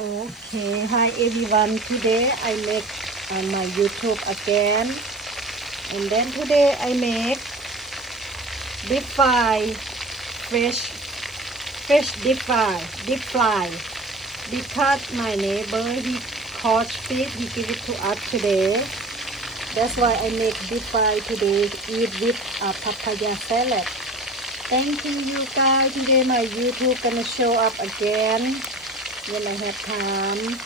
Okay, hi everyone. Today I make my YouTube again, and then today I make deep fry fresh deep fry because my neighbor he caught fish, he give it to us today. That's why I make deep fry today, eat with papaya salad. Thank you guys. Today my YouTube gonna show up again when I have time.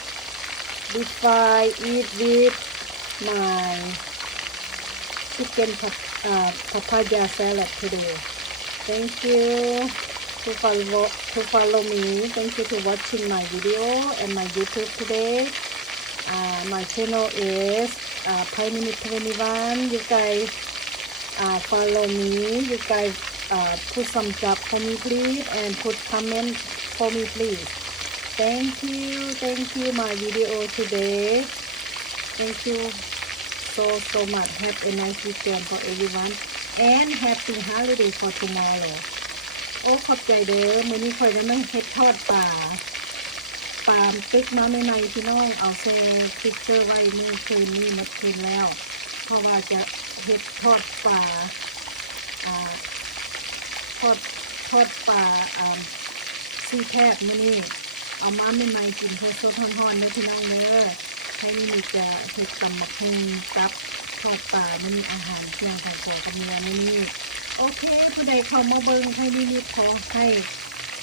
Deep fry, eat with my chicken papaya salad today. Thank you to follow me. Thank you for watching my video and my YouTube today. My channel is Thai Minute 21. You guys follow me. You guys put some job for me please and put comment for me please. Thank you my video today. Thank you so much. Have a nice weekend for everyone and happy holiday for tomorrow. โอ้ขอบใจเด้อมื้อนี้ข่อยได้มาเฮ็ดทอดปลาตึกมาใหม่ๆพี่น้องเอาเซฟิกเจอร์ไว้เมื่อคืนนี้หมดคืนแล้วเพราะว่าจะเฮ็ดทอดปลาทอดปลาซีแคบมื้อนี้เอามาใหม่ๆกินสดๆร้อนๆเด้อพี่น้องเด้อให้นี่จะเฮ็ดตำบักหุ่งกับทอดปลามื้อนี้อาหารเที่ยงของพ่อกับเมียมื้อนี้โอเคผู้ใดเข้ามาเบิ่งให้นี่ขอให้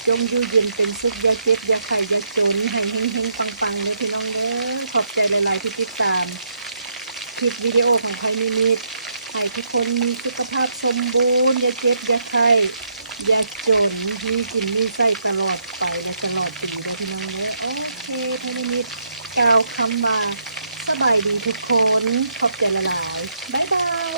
จงอยู่เย็นเป็นสุขอย่าเจ็บอย่าไข้อย่าจนให้เฮงๆปังๆเด้อพี่น้องเด้อขอบใจหลายๆที่ติดตามคลิปวิดีโอของไทยนิดให้ทุกคนมีสุขภาพสมบูรณ์อย่าเจ็บอย่าไข้อย่าจนมีกินมีใช้ตลอดไปและตลอดปีเด้อพี่น้องเด้อโอเคไทยนิดกล่าวคำว่าสบายดีทุกคนขอบใจหลายๆบ๊ายบาย